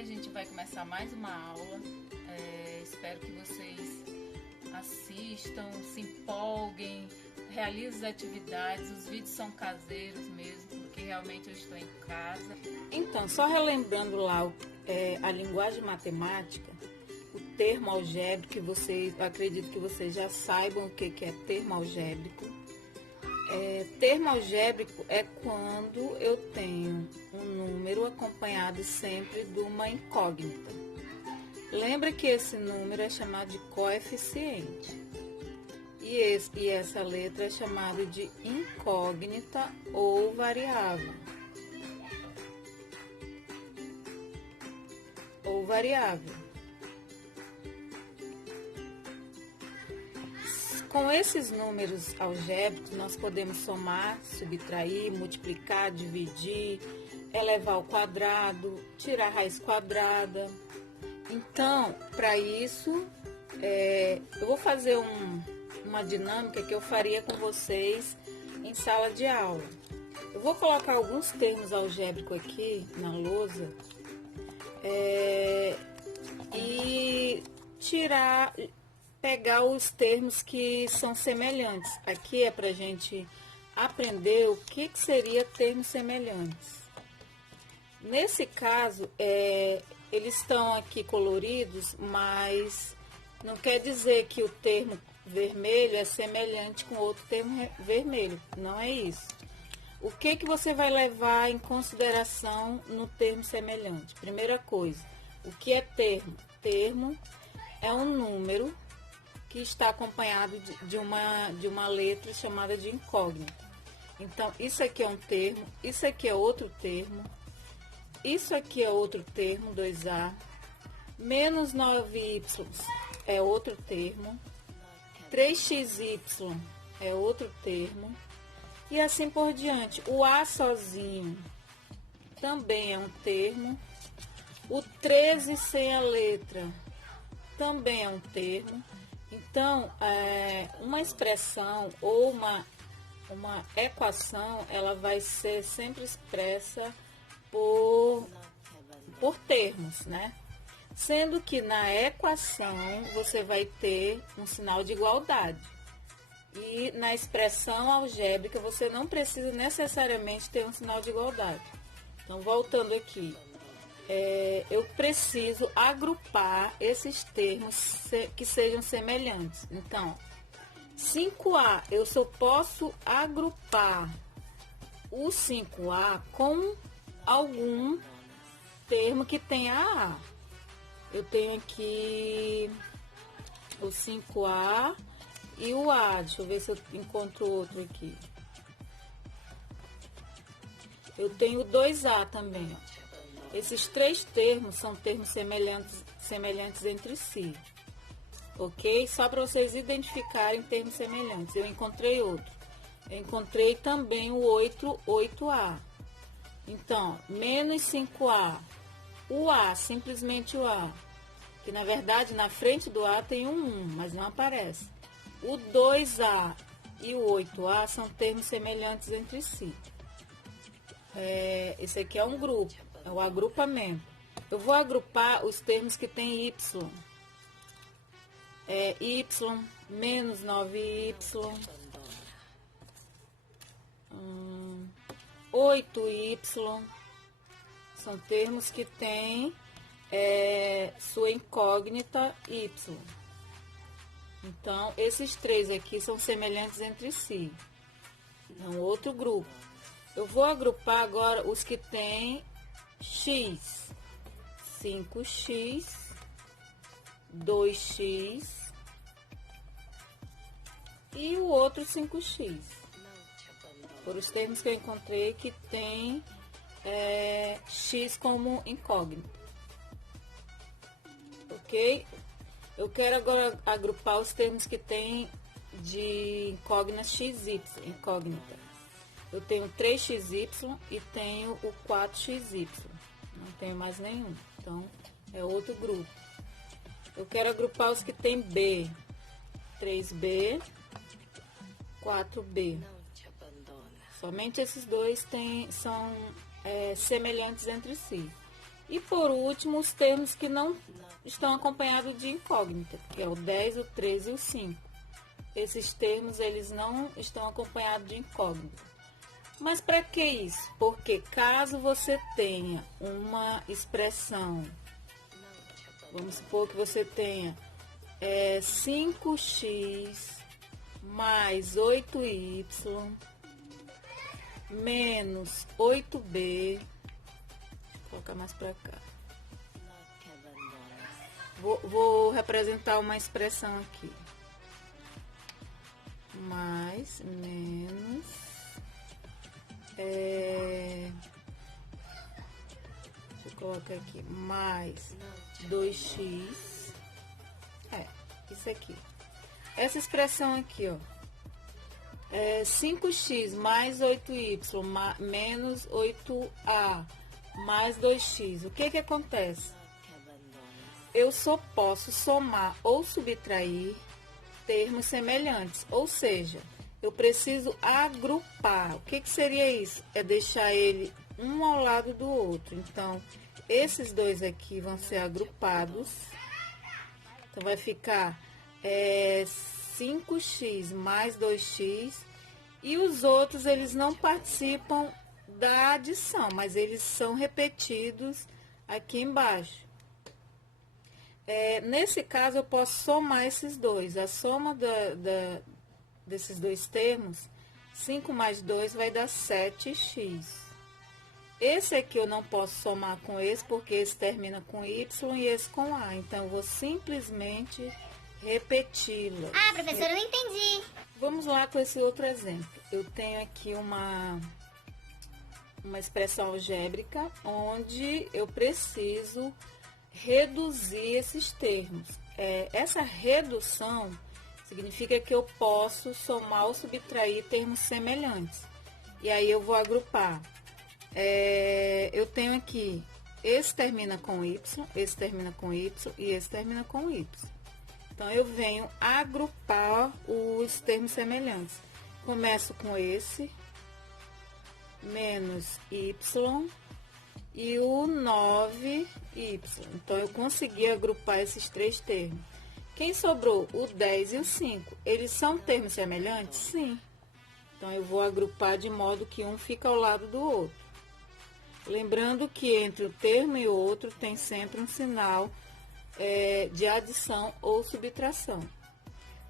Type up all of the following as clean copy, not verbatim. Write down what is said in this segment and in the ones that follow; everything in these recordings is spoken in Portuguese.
a gente vai começar mais uma aula. Espero que vocês assistam, se empolguem, realizem as atividades. Os vídeos são caseiros mesmo, porque realmente eu estou em casa. Então, só relembrando lá a linguagem matemática, o termo algébrico, que vocês, eu acredito que vocês já saibam o que é termo algébrico. Termo algébrico é quando eu tenho um número acompanhado sempre de uma incógnita. Lembra que esse número é chamado de coeficiente. E essa letra é chamada de incógnita ou variável. Com esses números algébricos, nós podemos somar, subtrair, multiplicar, dividir, elevar ao quadrado, tirar a raiz quadrada. Então, para isso, eu vou fazer uma dinâmica que eu faria com vocês em sala de aula. Eu vou colocar alguns termos algébricos aqui na lousa e pegar os termos que são semelhantes. Aqui é para a gente aprender o que seria termos semelhantes. Nesse caso, eles estão aqui coloridos, mas não quer dizer que o termo vermelho é semelhante com outro termo vermelho. Não é isso. O que você vai levar em consideração no termo semelhante? Primeira coisa, o que é termo? Termo é um número que está acompanhado de uma letra chamada de incógnita. Então, isso aqui é um termo, isso aqui é outro termo, isso aqui é outro termo, 2A, menos 9y é outro termo, 3xy é outro termo, e assim por diante. O A sozinho também é um termo, o 13 sem a letra também é um termo. Então, uma expressão ou uma equação, ela vai ser sempre expressa por termos, né? Sendo que na equação você vai ter um sinal de igualdade. E na expressão algébrica você não precisa necessariamente ter um sinal de igualdade. Então, voltando aqui. Eu preciso agrupar esses termos que sejam semelhantes. Então, 5A, eu só posso agrupar o 5A com algum termo que tenha A. Eu tenho aqui o 5A e o A. Deixa eu ver se eu encontro outro aqui. Eu tenho 2A também, ó. Esses três termos são termos semelhantes entre si, ok? Só para vocês identificarem termos semelhantes. Eu encontrei outro. Eu encontrei também o 8A. Então, menos 5A. O A, simplesmente o A. Que na verdade na frente do A tem um 1, mas não aparece. O 2A e o 8A são termos semelhantes entre si. Esse aqui é um grupo. É o agrupamento. Eu vou agrupar os termos que tem Y. Y, menos 9y, 8y. São termos que têm sua incógnita Y. Então, esses três aqui são semelhantes entre si. É um outro grupo. Eu vou agrupar agora os que têm x, 5x, 2x e o outro 5x. Por os termos que eu encontrei que tem x como incógnito. Ok? Eu quero agora agrupar os termos que tem de incógnita xy, incógnita. Eu tenho 3xy e tenho o 4xy. Não tenho mais nenhum. Então, é outro grupo. Eu quero agrupar os que tem B. 3B, 4B. Somente esses dois são semelhantes entre si. E por último, os termos que não estão acompanhados de incógnita, que é o 10, o 13 e o 5. Esses termos, eles não estão acompanhados de incógnita. Mas para que isso? Porque caso você tenha uma expressão, vamos supor que você tenha 5x mais 8y menos 8b, vou colocar mais para cá. Vou representar uma expressão aqui. Mais, menos, vou colocar aqui, mais 2x, isso aqui. Essa expressão aqui, ó, 5x mais 8y menos 8a mais 2x. O que acontece? Eu só posso somar ou subtrair termos semelhantes, ou seja, eu preciso agrupar. O que seria isso? É deixar ele um ao lado do outro. Então, esses dois aqui vão ser agrupados. Então, vai ficar 5x mais 2x. E os outros, eles não participam da adição, mas eles são repetidos aqui embaixo. Nesse caso, eu posso somar esses dois. A soma desses dois termos, 5 mais 2 vai dar 7x. Esse aqui eu não posso somar com esse, porque esse termina com y e esse com a. Então, eu vou simplesmente repeti-la. Ah, professora, eu não entendi. Vamos lá com esse outro exemplo. Eu tenho aqui uma expressão algébrica, onde eu preciso reduzir esses termos. Essa redução significa que eu posso somar ou subtrair termos semelhantes. E aí eu vou agrupar. Eu tenho aqui, esse termina com y, esse termina com y e esse termina com y. Então, eu venho agrupar os termos semelhantes. Começo com esse, menos y, e o 9y. Então, eu consegui agrupar esses três termos. Quem sobrou? O 10 e o 5. Eles são termos semelhantes? Sim. Então, eu vou agrupar de modo que um fica ao lado do outro. Lembrando que entre o termo e o outro tem sempre um sinal de adição ou subtração.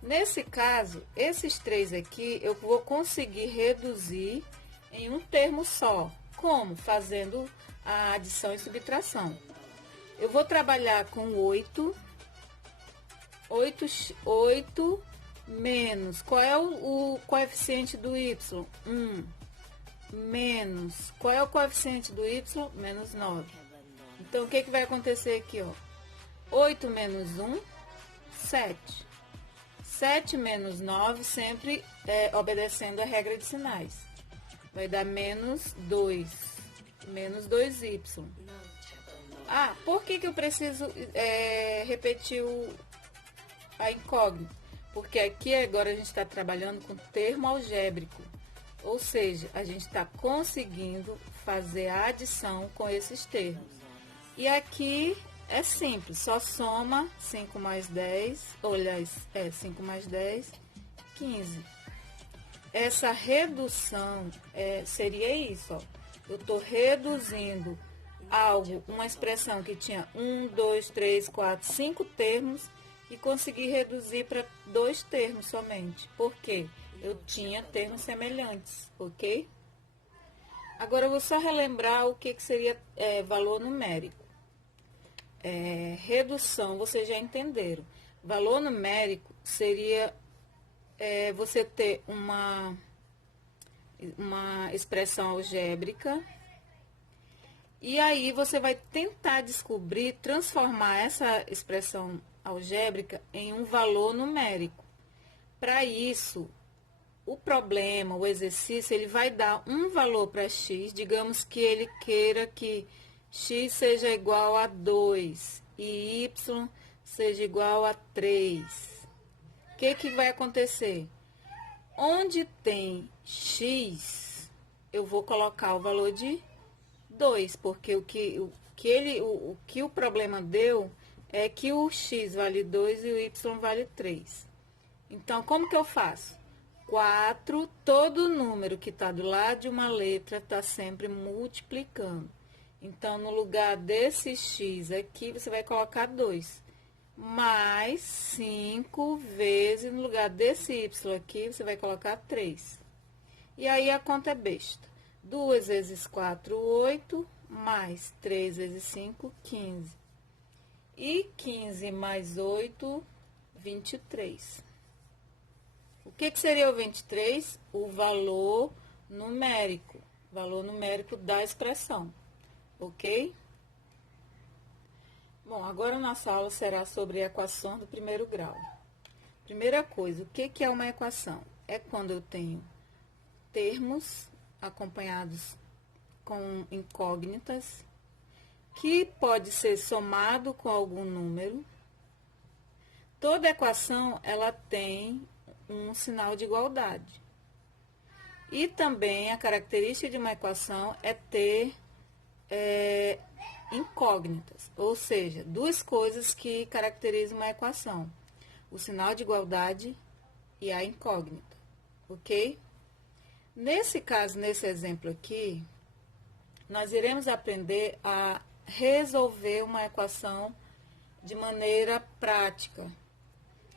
Nesse caso, esses três aqui eu vou conseguir reduzir em um termo só. Como? Fazendo a adição e subtração. Eu vou trabalhar com 8 menos, qual é o coeficiente do y? 1. Menos, qual é o coeficiente do y? Menos 9. Então, o que vai acontecer aqui, ó? 8 menos 1, 7. 7 menos 9, sempre obedecendo a regra de sinais. Vai dar menos 2. Menos 2y. Ah, por que eu preciso repetir a incógnita? Porque aqui agora a gente está trabalhando com termo algébrico. Ou seja, a gente está conseguindo fazer a adição com esses termos. E aqui é simples, só soma 5 mais 10, aliás, 5 mais 10, 15. Essa redução seria isso, ó. Eu estou reduzindo algo, uma expressão que tinha 1, 2, 3, 4, 5 termos e consegui reduzir para 2 termos somente. Por quê? Eu tinha termos semelhantes, ok? Agora eu vou só relembrar o que seria valor numérico. Redução, vocês já entenderam. Valor numérico seria você ter uma expressão algébrica e aí você vai tentar descobrir, transformar essa expressão algébrica em um valor numérico. Para isso, o problema, o exercício, ele vai dar um valor para x, digamos que ele queira que x seja igual a 2 e y seja igual a 3. O que vai acontecer? Onde tem x, eu vou colocar o valor de 2, porque o que o problema deu é que o x vale 2 e o y vale 3. Então, como que eu faço? 4, todo número que está do lado de uma letra está sempre multiplicando. Então, no lugar desse x aqui, você vai colocar 2. Mais 5 vezes, no lugar desse y aqui, você vai colocar 3. E aí a conta é besta. 2 vezes 4, 8, mais 3 vezes 5, 15. E 15 mais 8, 23. O que seria o 23? O valor numérico da expressão, ok? Bom, agora a nossa aula será sobre equações do primeiro grau. Primeira coisa, o que é uma equação? É quando eu tenho termos acompanhados com incógnitas, que pode ser somado com algum número. Toda equação, ela tem um sinal de igualdade. E também a característica de uma equação é ter incógnitas, ou seja, duas coisas que caracterizam uma equação: o sinal de igualdade e a incógnita, ok? Nesse caso, nesse exemplo aqui, nós iremos aprender a resolver uma equação de maneira prática,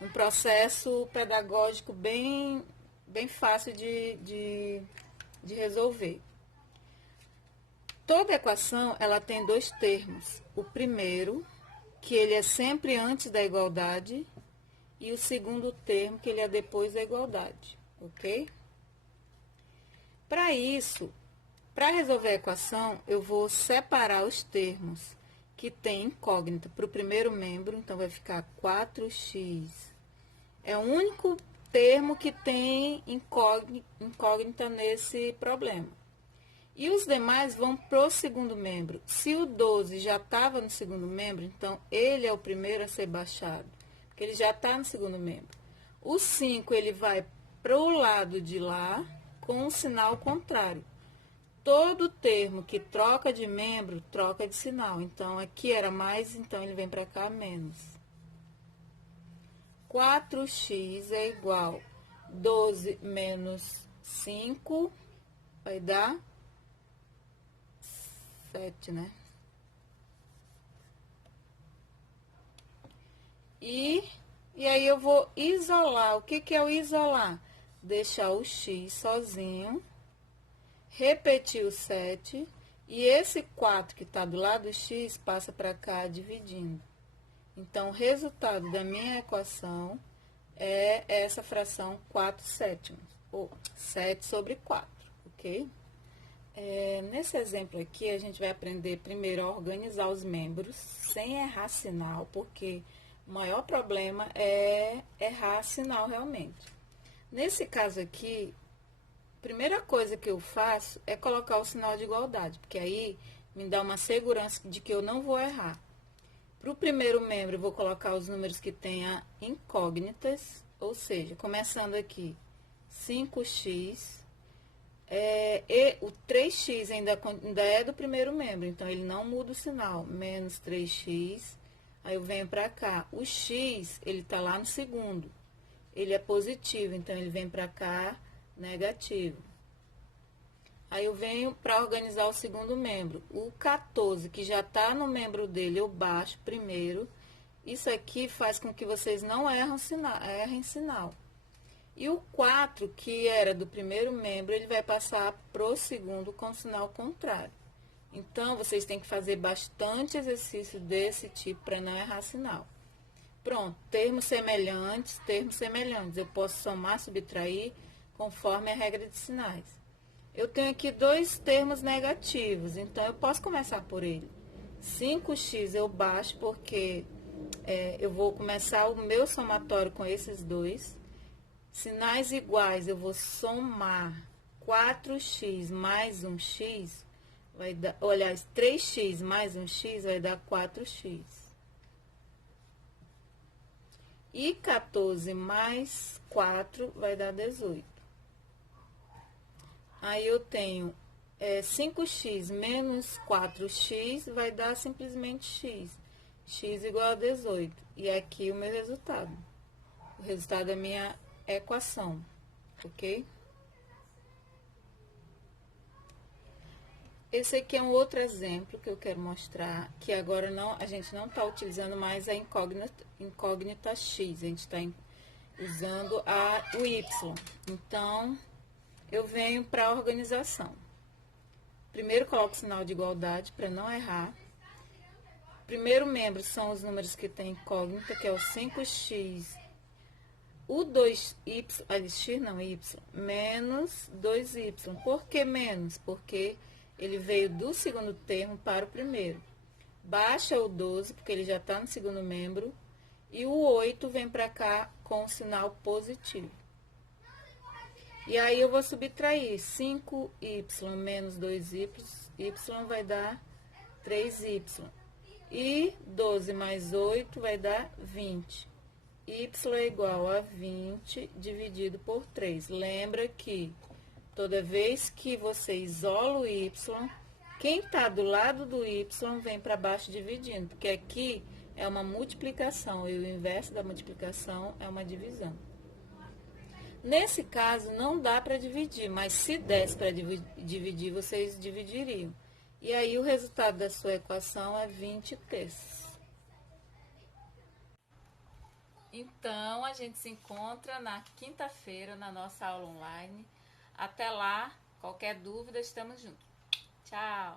um processo pedagógico bem fácil de resolver. Toda equação, ela tem dois termos. O primeiro, que ele é sempre antes da igualdade, e o segundo termo, que ele é depois da igualdade, ok? Para isso, para resolver a equação, eu vou separar os termos que tem incógnita para o primeiro membro, então vai ficar 4x. É o único termo que tem incógnita nesse problema. E os demais vão para o segundo membro. Se o 12 já estava no segundo membro, então ele é o primeiro a ser baixado, porque ele já está no segundo membro. O 5, ele vai para o lado de lá com um sinal contrário. Todo termo que troca de membro, troca de sinal. Então, aqui era mais, então ele vem para cá menos. 4x é igual a 12 menos 5, vai dar 7, né? E aí eu vou isolar. O que é o isolar? Deixar o x sozinho, repetir o 7, e esse 4 que está do lado do x passa para cá dividindo. Então, o resultado da minha equação é essa fração 4 sétimos, ou 7 sobre 4, ok? Nesse exemplo aqui, a gente vai aprender primeiro a organizar os membros sem errar sinal, porque o maior problema é errar sinal realmente. Nesse caso aqui, a primeira coisa que eu faço é colocar o sinal de igualdade, porque aí me dá uma segurança de que eu não vou errar. Para o primeiro membro, eu vou colocar os números que tenha incógnitas, ou seja, começando aqui, 5x, e o 3x ainda é do primeiro membro, então ele não muda o sinal, menos 3x, aí eu venho para cá. O x, ele está lá no segundo, ele é positivo, então ele vem para cá, negativo. Aí eu venho para organizar o segundo membro. O 14, que já está no membro dele, eu baixo primeiro. Isso aqui faz com que vocês não errem sinal. E o 4, que era do primeiro membro, ele vai passar para o segundo com sinal contrário. Então, vocês têm que fazer bastante exercício desse tipo para não errar sinal. Pronto, termos semelhantes. Eu posso somar, subtrair, conforme a regra de sinais. Eu tenho aqui dois termos negativos, então eu posso começar por ele. 5x eu baixo porque eu vou começar o meu somatório com esses dois. Sinais iguais, eu vou somar 4x mais 1x, vai dar, aliás, 3x mais 1x vai dar 4x. E 14 mais 4 vai dar 18. Aí eu tenho 5x menos 4x vai dar simplesmente x. X igual a 18. E aqui o meu resultado. O resultado da minha equação, ok? Esse aqui é um outro exemplo que eu quero mostrar, que agora a gente não está utilizando mais a incógnita x, a gente está usando o y. Então, eu venho para a organização. Primeiro coloco o sinal de igualdade para não errar. Primeiro membro são os números que tem incógnita, que é o 5x, o 2y, x não, y, menos 2y. Por que menos? Porque ele veio do segundo termo para o primeiro. Baixa o 12, porque ele já está no segundo membro. E o 8 vem para cá com o sinal positivo. E aí eu vou subtrair 5y menos 2y vai dar 3y. E 12 mais 8 vai dar 20. Y é igual a 20 dividido por 3. Lembra que toda vez que você isola o y, quem está do lado do y vem para baixo dividindo, porque aqui é uma multiplicação e o inverso da multiplicação é uma divisão. Nesse caso, não dá para dividir, mas se desse para dividir, vocês dividiriam. E aí, o resultado da sua equação é 20 terços. Então, a gente se encontra na quinta-feira na nossa aula online. Até lá, qualquer dúvida, estamos juntos. Tchau!